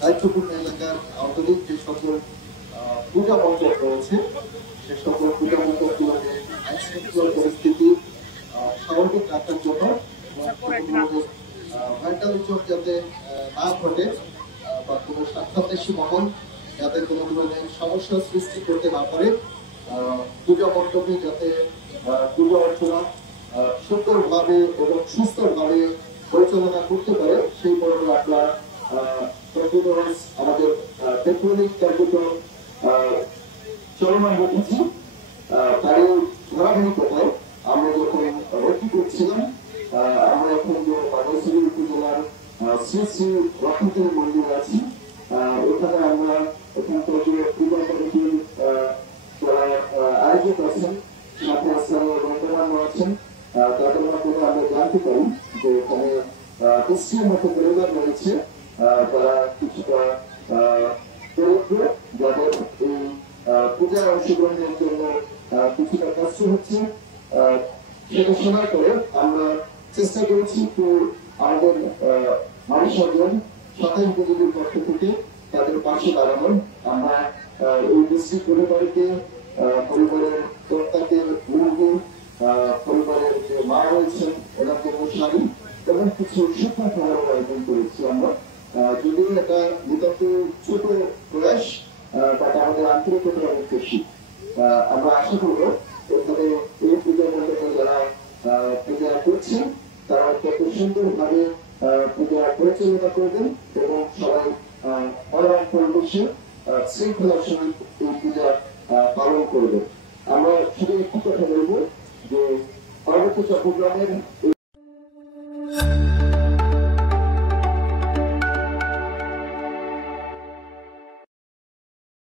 দায়িত্বপূর্ণ এলাকার আন্তরিক যে সকল পূজা মণ্ডপ রয়েছে সে সকল পূজা মণ্ডপগুলোকে আইন শৃঙ্খলা পরিস্থিতি স্বাভাবিক রাখার জন্য ভান্ডালিজম যাতে না ঘটে বা কোনো স্বার্থান্বেষী মহল যাতে কোনো ধরনের সমস্যার সৃষ্টি করতে না পারে, পূজা মণ্ডপে যাতে পূজা অর্চনা সুন্দরভাবে এবং সুস্থভাবে পরিচালনা করতে পারে সেই কারণে আমরা আমাদের টেকনিক কার্যক্রম চলমান রেখেছি। তারই ধারাবাহিকতায় আমরা যখন ভর্তি করছিলাম আমরা এখন যে বাগেরহাট উপজেলার শ্রী শ্রী লক্ষ্মীদেবী মন্দির আছি, ওখানে আমরা এখানকার যে পূজা কমিটির যারা আয়োজক আছেন সাথে স্থানীয় গণ্যমান্য আছেন তাদের মাধ্যমে আমরা জানতে পারি যে এখানে ইসলাম মতো পরিবার রয়েছে যারা কিছুটা দরিদ্র, যাদের এই পূজায় অংশগ্রহণের জন্য কিছুটা কষ্ট হচ্ছে। সেটা শোনার পরে আমরা চেষ্টা করেছি একটু আমাদের মানুষ একজন সাতাশ উপযোগীর পক্ষ থেকে তাদের পাশে দাঁড়ানোর। আমরা এই ডিস্ট্রিক্ট পরিবারের কর্তাকে মুরগি, পরিবারের যে মা রয়েছেন ওনার জন্য শাড়ি এবং কিছু শুকনো খাবারের আয়োজন করেছি আমরা। যদিও এটা নিতান্ত ছোট প্রয়াস, বাট আমাদের আন্তরিকতা অনেক বেশি। আমরা আশা করবো এখানে এই পূজা মণ্ডপে যারা পূজা করছেন তারা কত সুন্দরভাবে পূজা পরিচালনা করবেন এবং সবাই অনলাইন পরিবেশে শৃঙ্খলার সহিত এই পূজা পালন করবেন। আমরা শুধু একটি কথা বলবো যে পার্বত্য চট্টগ্রামের